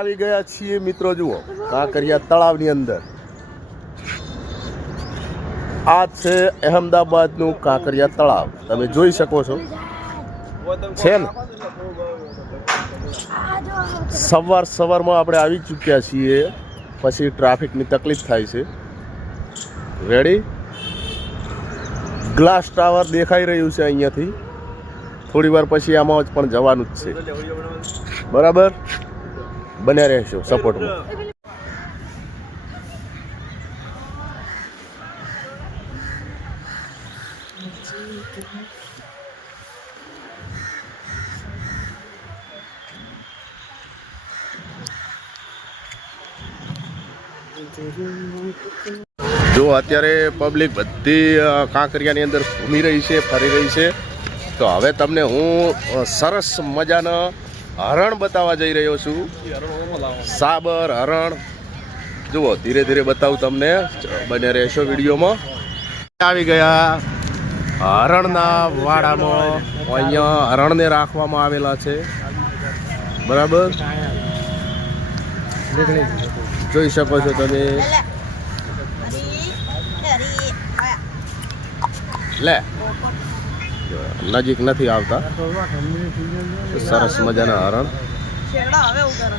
આવી ગયા છીએ મિત્રો, જુઓ. કાંકરિયા તળાવની અંદર. આ છે અહેમદાબાદનું કાંકરિયા તળાવ. તમે જોઈ શકો છો. છે ને? સવાર સવારમાં આપણે આવી ચૂક્યા છીએ. પછી ટ્રાફિકની તકલીફ થાય છે. રેડી ગ્લાસ ટાવર દેખાઈ રહ્યું છે અહીંયાથી. થોડી વાર પછી આમાં જ પણ જવાનું જ છે. બરાબર? બન્યા રહેશો સપોર્ટમાં જો અત્યારે પબ્લિક બધી કાંકરિયાની અંદર ઘૂમી રહી છે, ફરી રહી છે. તો હવે તમને હું સરસ મજાનો હરણ બતાવવા જઈ રહ્યો છું. સાબર હરણ. જુઓ, ધીરે ધીરે બતાવું તમને. બને રહેશો વિડીયોમાં. આવી ગયા હરણના વાડામાં. અહીંયા હરણને રાખવામાં આવેલા છે. બરાબર? જોઈ શકો છો તમે. લે. નજીક નથી આવતા. સરસ મજાના હરણ.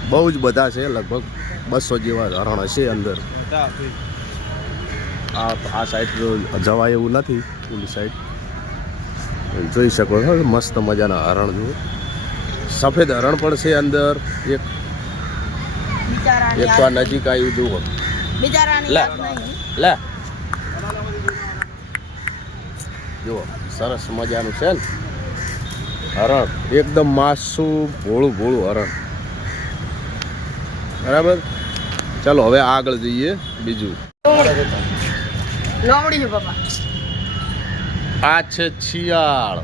બહુ જ બધા છે લગભગ બસો જેવા હરણ હશે અંદર. આ આ સાઈડ જો જવાય એવું નથી ઓલી સાઈડ જોઈ શકો છો મસ્ત મજાના હરણ જુઓ. સફેદ હરણ પણ છે અંદર એક એક તો નજીક આવ્યું જુઓ. લે. લે. જુઓ. સરસ મજાનું છે ને? હરણ. એકદમ માસું ભોળું ભોળું હરણ. બરાબર? ચાલો હવે આગળ જઈએ બીજું. આ છે શિયાળ.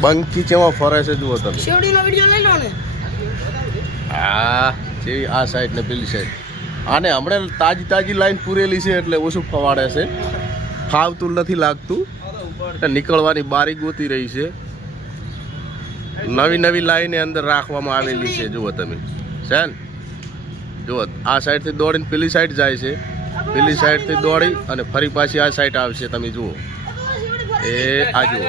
બંકી ચેવા ફરે છે જુઓ તમે. આ જેવી આ સાઈડ ને પેલી સાઈડ આને હમણાં તાજી તાજી લાઈન પૂરેલી છે એટલે ઓછું ફવાડે છે. ફાવતું નથી લાગતું. એટલે નીકળવાની બારી ગોતી રહી છે. નવી નવી લાઈન અંદર રાખવામાં આવેલી છે. જુઓ તમે. છે ને? જુઓ આ સાઈડથી દોડીને પેલી સાઈડ જાય છે. પેલી સાઈડથી દોડી અને ફરી પાછી આ સાઈડ આવશે. તમે જુઓ. એ આ જુઓ.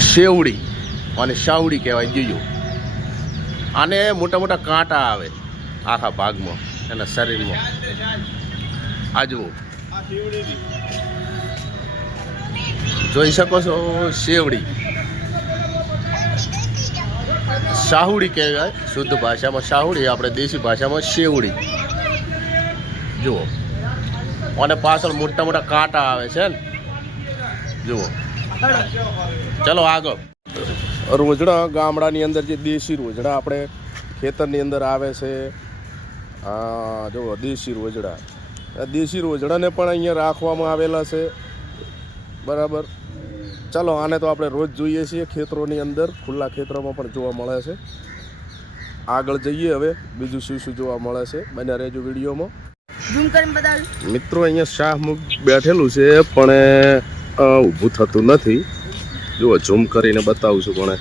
શેવડી અને શાવડી કહેવાય જીયો આને મોટા મોટા કાંટા આવે આખા ભાગમાં એના શરીરમાં. આ જુઓ. જોઈ શકો છો શેવડી. શાહુડી કહેવાય, શુદ્ધ ભાષામાં શાહુડી, આપણે દેશી ભાષામાં શેવડી. જુઓ. અને પાછળ મોટા મોટા કાંટા આવે છે ને. જુઓ. ચલો આગળ. રોજડા ગામડાની અંદર જે દેશી રોજડા આપણે ખેતરની અંદર આવે છે હા જો દેશી રોજડા આ દેશી રોજડાને પણ અહીંયા રાખવામાં આવેલા છે બરાબર? ચાલો આને તો આપણે રોજ જોઈએ છીએ ખેતરોની અંદર ખુલ્લા ખેતરોમાં પણ જોવા મળે છે. આગળ જઈએ હવે બીજું શું શું જોવા મળે છે બન્યા રહેજો વિડીયોમાં. મિત્રો અહીંયા શાહમુખ બેઠેલું છે પણ ઊભું થતું નથી. જુઓ ઝૂમ કરીને બતાવું છું કોને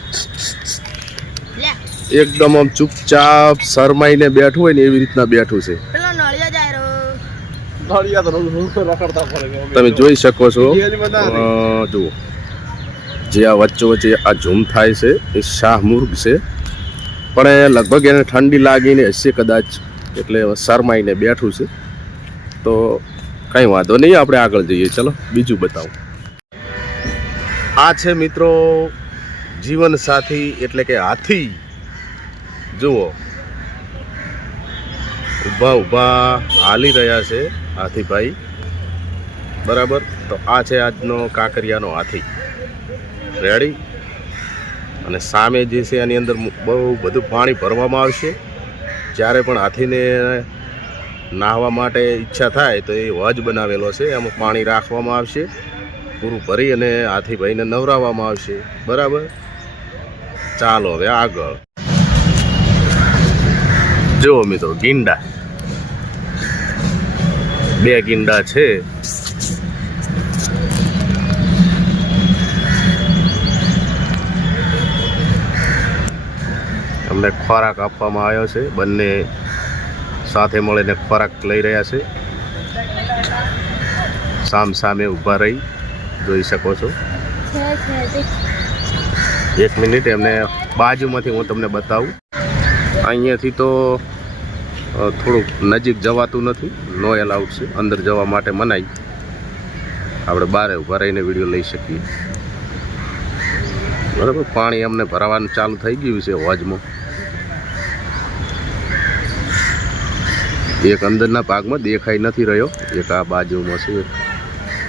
એકદમ આમ ચૂપચાપ શરમાઈને બેઠું હોય ને એવી રીતના બેઠું છે. તમે જોઈ શકો છો. અ, જુઓ. જે આ વચ્ચો વચ્ચે આ ઝૂમ થાય છે એ શાહમુર્ગ છે. પણ એ લગભગ એને ઠંડી લાગીને હશે કદાચ એટલે શરમાઈને બેઠું છે. તો કંઈ વાંધો નહીં આપણે આગળ જઈએ. ચલો બીજું બતાવો. આ છે મિત્રો જીવન સાથી એટલે કે હાથી. જુઓ. ઊભા ઊભા હાલી રહ્યા છે હાથીભાઈ. બરાબર? તો આ છે આજનો કાંકરિયાનો હાથી. રેડી અને સામે જે છે એની અંદર બહુ બધું પાણી ભરવામાં આવશે. જ્યારે પણ હાથીને નાહવા માટે ઈચ્છા થાય તો એ વજ બનાવેલો છે. એમાં પાણી રાખવામાં આવશે. પૂરું ભરી અને હાથીભાઈને નવરાવવામાં આવશે. બરાબર? ચાલો હવે આગળ. જુઓ મિત્રો, ગીંડા. બે ગીંડા છે. અમને ખોરાક આપવામાં આવ્યો છે. બંને સાથે મળીને ખોરાક લઈ રહ્યા છે. સામ સામે ઊભા રહી. જોઈ શકો છો. એક મિનિટ એમને બાજુમાંથી હું તમને બતાવું. અહીંયાથી તો થોડુંક નજીક જવાતું નથી. નો એલાઉડ છે. અંદર જવા માટે મનાઈ આપણે બહાર ઊભા રહીને વીડિયો લઈ શકીએ. બરાબર? પાણી અમને ભરાવાનું ચાલુ થઈ ગયું છે હોજમાં એક અંદરના ભાગમાં દેખાઈ નથી રહ્યો. એક આ બાજુમાં છે.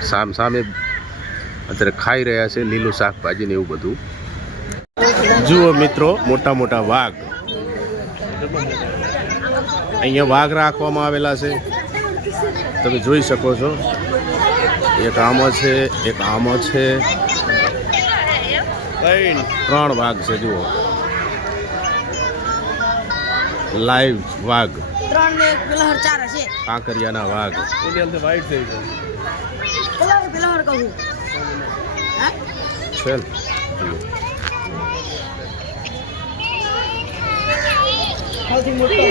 સામ સામે અત્યારે ખાઈ રહ્યા છે લીલું શાકભાજી ને એવું બધું. જુઓ મિત્રો મોટા મોટા વાઘ. અહીંયા વાઘ રાખવામાં આવેલા છે. તમે જોઈ શકો છો. એક આમો છે એક આમો છે. ત્રણ વાઘ છે જુઓ. લાઈવ વાઘ. કાંકરિયાના વાઘ. મોટો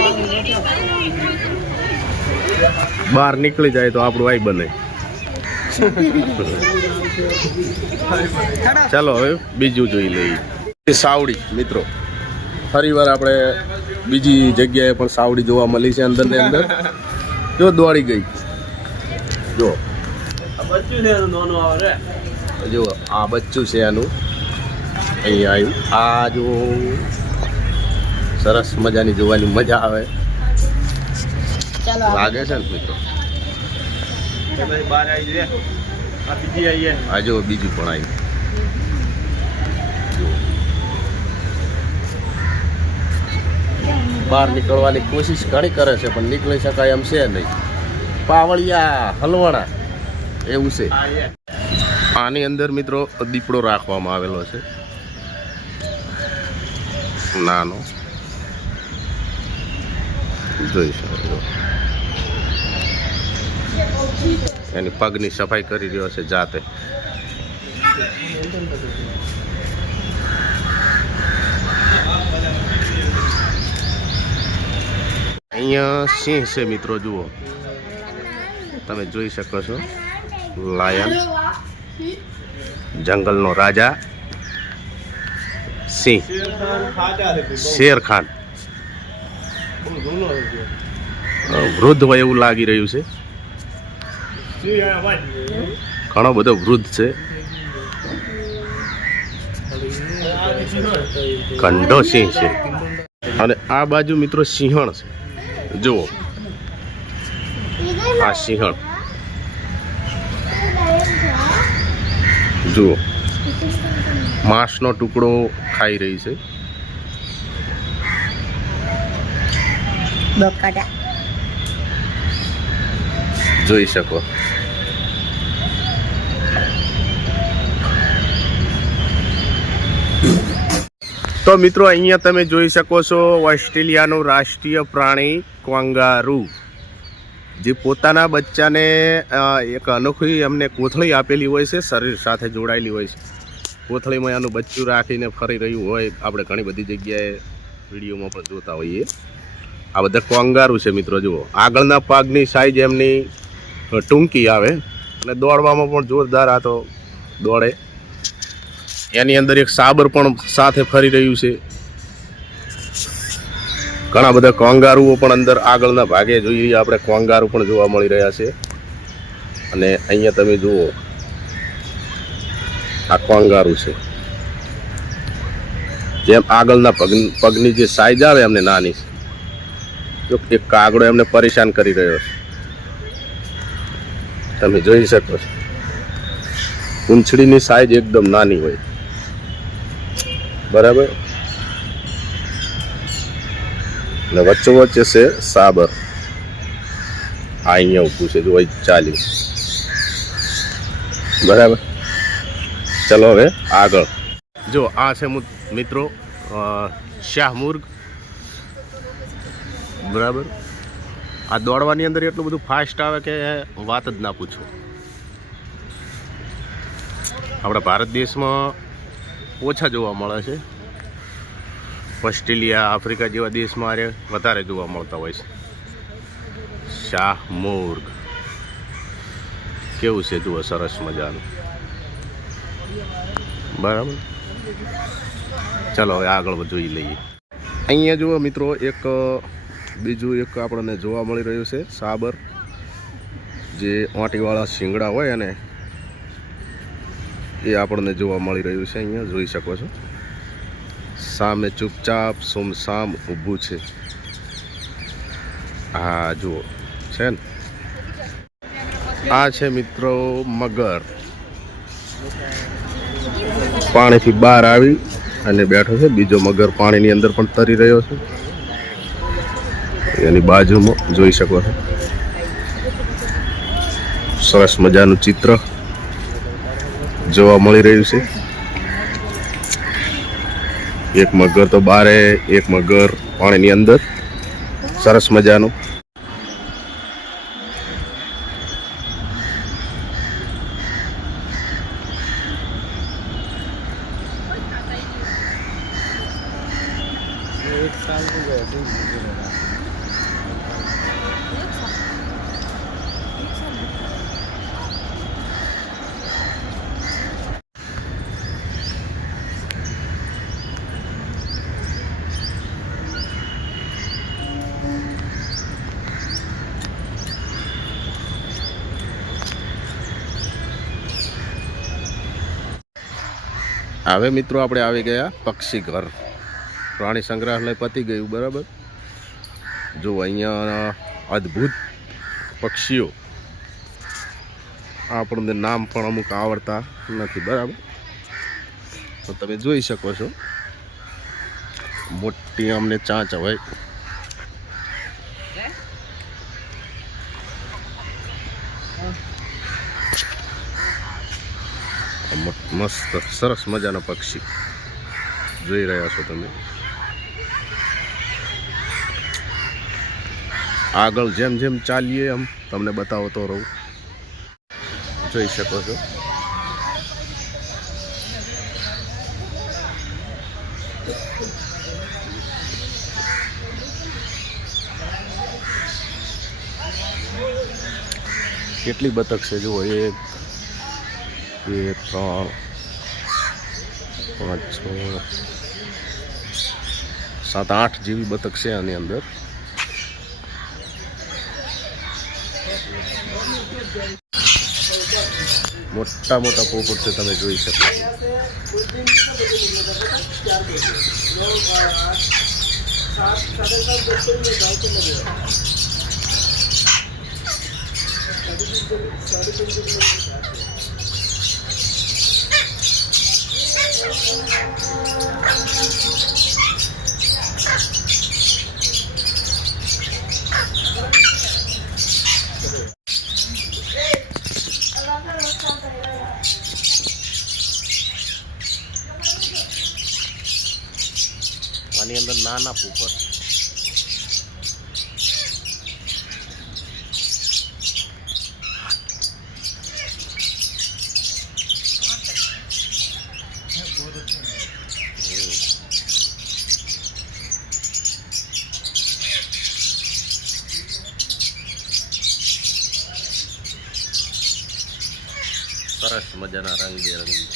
બહાર નીકળી જાય તો આપણું આઈ બને. ચાલો હવે બીજું જોઈ લઈએ. સાવડી મિત્રો. ફરીવાર આપણે બીજી જગ્યાએ પણ સાવડી જોવા મળી છે અંદર ને અંદર. જો દોડી ગઈ. જો. જો આ બચ્ચું છે આનું. અહીંયા આવ્યું. આ જો સરસ મજાની જોવાની મજા આવે. લાગે છે ને મિત્રો? આ જો બીજું પણ આવ્યું બહાર નીકળવાની કોશિશ ઘણી કરે છે પણ નીકળી શકાય એમ છે નહીં. પાવળિયા હલવણા. એવું છે. આની અંદર મિત્રો દીપડો રાખવામાં આવેલો છે. નાનો. જોઈ શકો એની પગની સફાઈ કરી રહ્યો છે જાતે. અહીંયા સિંહ છે મિત્રો, જુઓ. તમે જોઈ શકો છો. લાયન. જંગલનો રાજા સિંહ. શેર ખાન. વૃદ્ધ હોય એવું લાગી રહ્યું છે. ઘણો બધો વૃદ્ધ છે. કંડો સિંહ છે. અને આ બાજુ મિત્રો સિંહણ છે. જુઓ. આ સિંહણ. જુઓ. માંસનો ટુકડો ખાઈ રહી છે. જોઈ શકો. તો મિત્રો અહીંયા તમે જોઈ શકો છો ઓસ્ટ્રેલિયાનું રાષ્ટ્રીય પ્રાણી ક્વાંગારૂ. જે પોતાના બચ્ચાને એક અનોખી અમને કોથળી આપેલી હોય છે, શરીર સાથે જોડાયેલી હોય છે. કોથળીમાં એનું બચ્ચું રાખીને ફરી રહ્યું હોય, આપણે ઘણી બધી જગ્યાએ વિડીયોમાં પણ જોતા હોઈએ. આ બધા કોંગારું છે મિત્રો, જુઓ. આગળના પાગની સાઈઝ એમની ટૂંકી આવે. અને દોડવામાં પણ જોરદાર આ તો દોડે. એની અંદર એક સાબર પણ સાથે ફરી રહ્યું છે. ઘણા બધા કોંગારુઓ પણ અંદર આગળના ભાગે જોઈએ. આપણે કોંગારુ પણ જોવા મળી રહ્યા છે. અને અહીંયા તમે જુઓ, આ કોંગારુ છે. જેમ આગળના પગ, પગની જે સાઈઝ આવે એમને નાની જો એક કાગડો એમને પરેશાન કરી રહ્યો છે. તમે જોઈ શકો છો. પૂંછડીની સાઈઝ એકદમ નાની હોય. બરાબર? ને વચ્ચો વચ્ચે છે સાબર. આ અહીંયા ઊભું છે જો ચાલ્યું. બરાબર. ચલો હવે આગળ. જો, આ છે મિત્રો શાહમુર્ગ બરાબર? આ દોડવાની અંદર એટલું બધું ફાસ્ટ આવે કે વાત જ ના પૂછો. આપણા ભારત દેશમાં ઓછા જોવા મળે છે. ઓસ્ટ્રેલિયા, આફ્રિકા જેવા દેશમાં અરે વધારે જોવા મળતા હોય છે. શાહ મોર્ગ. કેવું છે જુઓ સરસ મજાનું. બરાબર? ચાલો, હવે આગળ જોઈ લઈએ. અહીંયા જુઓ મિત્રો, એક બીજું એક આપણને જોવા મળી રહ્યું છે, સાબર. જે ઓંટીવાળા શિંગડા હોય અને એ આપણને જોવા મળી રહ્યું છે અહીંયા, જોઈ શકો છો. સામે ચૂપચાપ સુમસામ ઊભું છે. હા જુઓ, છે ને? આ છે મિત્રો મગર. પાણીથી બહાર આવી અને બેઠો છે. બીજો મગર પાણીની અંદર પણ તરી રહ્યો છે. એની બાજુમાં જોઈ શકો છો. સરસ મજાનું ચિત્ર જોવા મળી રહ્યું છે. એક મગર તો બારે એક મગર પાણીની અંદર. સરસ મજાનું. હવે મિત્રો આપણે આવી ગયા પક્ષી ઘર. પ્રાણી સંગ્રહાલય પતી ગયું, બરાબર? જો અહીંયા અદ્ભુત પક્ષીઓ. આપણને નામ પણ અમુક આવડતા નથી, બરાબર? તો તમે જોઈ શકો છો. મોટી અમને ચાંચ હોય મ- મસ્ત સરસ મજાનો પક્ષી. જોઈ રહ્યા છો તમે. આગળ જેમ જેમ ચાલીએ એમ તમને બતાવતો રહું. જોઈ શકો છો. કેટલી બતક છે? જુઓ, એક બે ત્રણ પાંચ છ સાત આઠ જેવી બતક છે આની અંદર મોટા મોટા પોપટ છે તમે જોઈ શકો આની અંદર નાના પોપટ સરસ મજાના રંગબેરંગી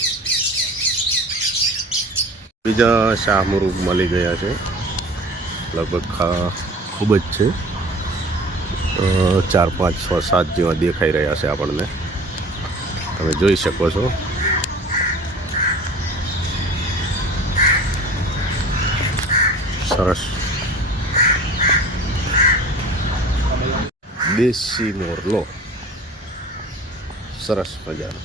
બીજા શાહમુરુગ મળી ગયા છે. લગભગ ખૂબ જ છે. ચાર પાંચ છ સાત જેવા દેખાઈ રહ્યા છે આપણને. તમે જોઈ શકો છો. સરસ. દેશી મોરલો. સરસ મજાનો.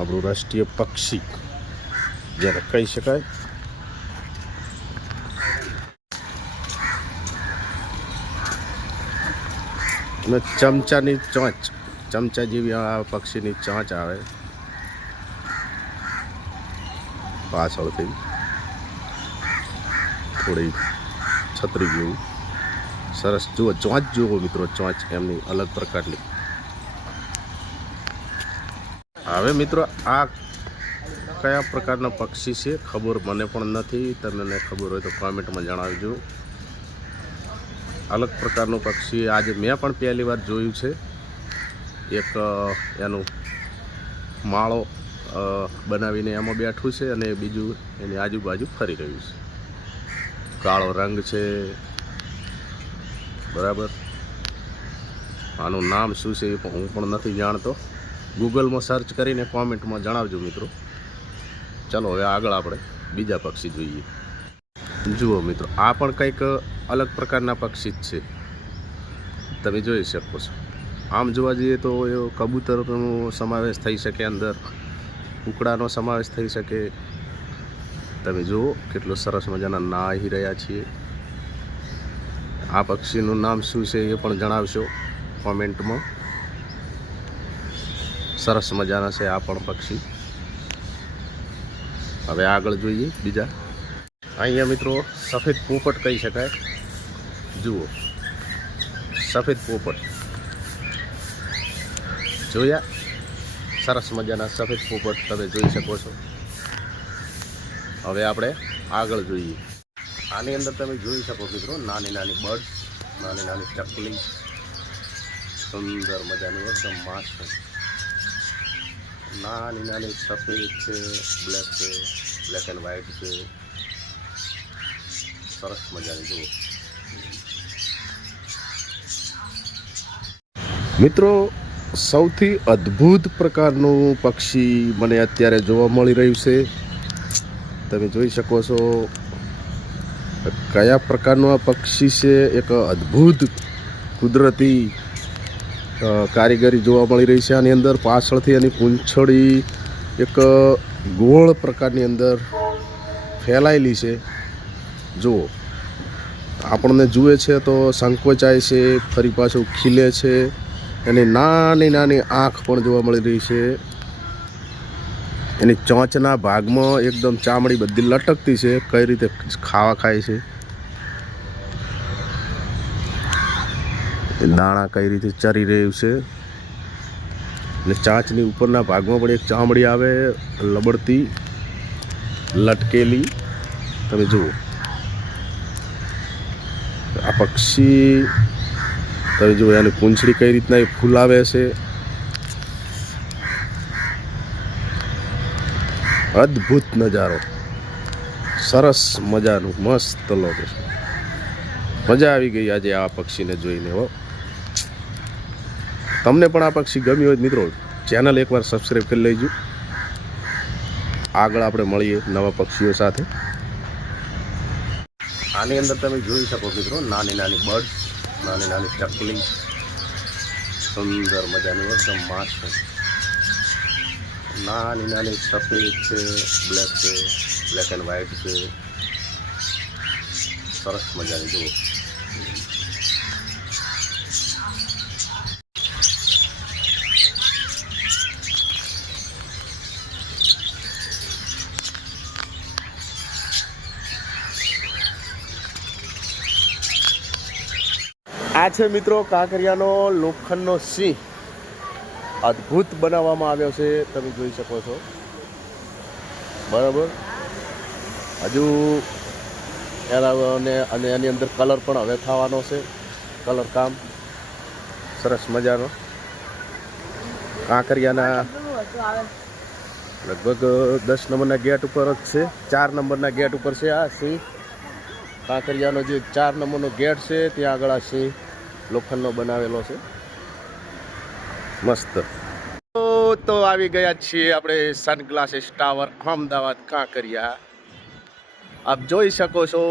આપણું રાષ્ટ્રીય પક્ષી. જેને કહી શકાય. અને ચમચાની ચોંચ, ચમચા જેવી આ પક્ષીની ચોંચ આવે. પાછળથી થોડી છત્રી જેવું. સરસ. જુઓ, ચોંચ જુઓ મિત્રો, ચોંચ એમની અલગ પ્રકારની. હવે મિત્રો, આ કયા પ્રકારના પક્ષી છે ખબર મને પણ નથી. તમને ખબર હોય તો કોમેન્ટમાં જણાવજો. અલગ પ્રકારનું પક્ષી આજે મેં પણ પહેલી વાર જોયું છે. એક એનું માળો બનાવીને એમાં બેઠું છે અને બીજું એની આજુબાજુ ફરી રહ્યું છે. કાળો રંગ છે. બરાબર? આનું નામ શું છે એ હું પણ નથી જાણતો. ગૂગલમાં સર્ચ કરીને કોમેન્ટમાં જણાવજો મિત્રો. ચાલો, હવે આગળ આપણે બીજા પક્ષી જોઈએ. જુઓ મિત્રો, આ પણ કંઈક અલગ પ્રકારના પક્ષી જ છે. તમે જોઈ શકો છો. આમ જોવા જઈએ તો કબૂતરનો સમાવેશ થઈ શકે અંદર, કુકડાનો સમાવેશ થઈ શકે. તમે જુઓ, કેટલો સરસ મજાના નાહી રહ્યા છીએ. આ પક્ષીનું નામ શું છે એ પણ જણાવશો કોમેન્ટમાં. સરસ મજાના છે આ પણ પક્ષી. હવે આગળ જોઈએ બીજા. અહીંયા મિત્રો સફેદ પોપટ કહી શકાય. જુઓ. સફેદ પોપટ. જોયા? સરસ મજાના સફેદ પોપટ તમે જોઈ શકો છો. હવે આપણે આગળ જોઈએ. આની અંદર તમે જોઈ શકો મિત્રો નાની નાની બર્ડ નાની નાની ચકલી. સુંદર મજાની એકદમ માસ્ટ નાની નાની સફેદ છે બ્લેક છે બ્લેક એન્ડ વ્હાઈટ છે. સરસ મજાની, જુઓ. મિત્રો, સૌથી અદ્ભુત પ્રકારનું પક્ષી મને અત્યારે જોવા મળી રહ્યું છે. તમે જોઈ શકો છો કયા પ્રકારનું આ પક્ષી છે. એક અદ્ભુત કુદરતી કારીગરી જોવા મળી રહી છે. આની અંદર પાછળથી એની પૂંછડી એક ગોળ પ્રકારની અંદર ફેલાયેલી છે. જુઓ. આપણને જુએ છે તો સંકોચાય છે, ફરી પાછું ખીલે છે. એની નાની નાની આંખ પણ જોવા મળી રહી છે. એની ચોંચના ભાગમાં એકદમ ચામડી બધી લટકતી છે. કઈ રીતે ખાવા ખાય છે. દાણા કઈ રીતે ચરી રહ્યું છે? અને ચાંચની ઉપરના ભાગમાં પણ એક ચામડી આવે, લબડતી, લટકેલી. તમે જુઓ. આ પક્ષી, તમે જુઓ, એની પૂંછડી કઈ રીતના એ ફૂલાવે છે. અદ્ભુત નજારો. સરસ મજાનું, મસ્ત લોકો મજા આવી ગઈ આજે આ પક્ષીને જોઈને, હો. તમને પણ આ પક્ષી ગમ્યું હોય મિત્રો ચેનલ એકવાર સબસ્ક્રાઈબ કરી લેજો. આગળ આપણે મળીએ નવા પક્ષીઓ સાથે. આની અંદર તમે જોઈ શકો મિત્રો, નાની નાની બર્ડ નાની નાની ચકલી સુંદર મજાની, એકદમ માસ નાની નાની સફેદ છે બ્લેક છે બ્લેક એન્ડ વ્હાઈટ છે. સરસ મજાની, જુઓ. આ છે મિત્રો કાંકરિયાનો લોખંડનો સિંહ. અદ્ભુત બનાવવામાં આવ્યો છે, તમે જોઈ શકો છો. બરાબર? હજુ એના અને એની અંદર કલર પણ હવે થવાનો છે. કલર કામ. સરસ મજાનો. કાંકરિયાના લગભગ દસ નંબરના ગેટ ઉપર જ છે, ચાર નંબરના ગેટ ઉપર છે આ સિંહ. કાંકરિયાનો જે ચાર નંબરનો ગેટ છે, ત્યાં આગળ આ સિંહ. લોખંડનો બનાવેલો છે. મસ્ત. તો આવી ગયા છીએ આપણે સનગ્લાસીસ ટાવર અમદાવાદ, કાંકરિયા. આપ જોઈ શકો છો.